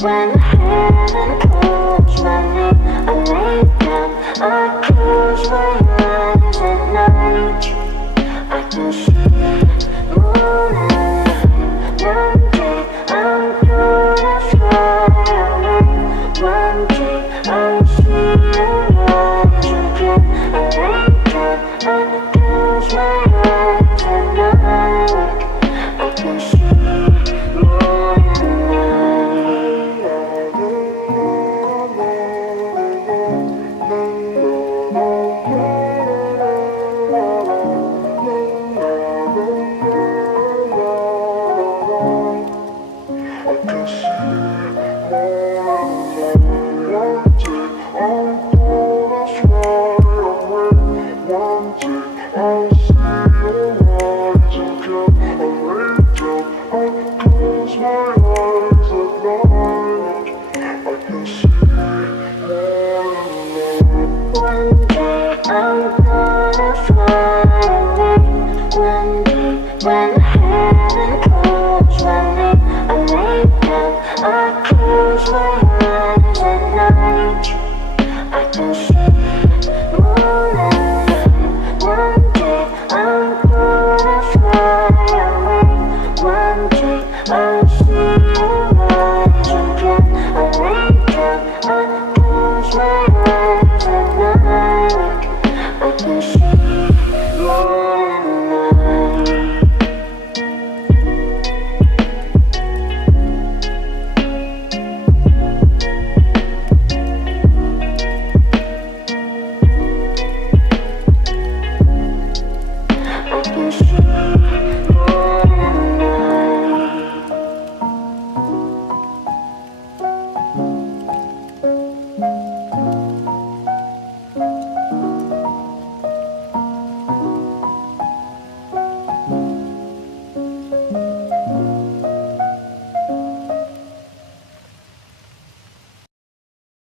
When heaven calls my name, I lay down, I close my eyes at night. I can see moonlight. One day I'm gonna fly away. One day I'll see your eyes again. I lay down, I close my eyes at night. I can see moonlight. One day I'm gonna fly away. One day when heaven calls my name, I lay down, I close my eyes at night. I can see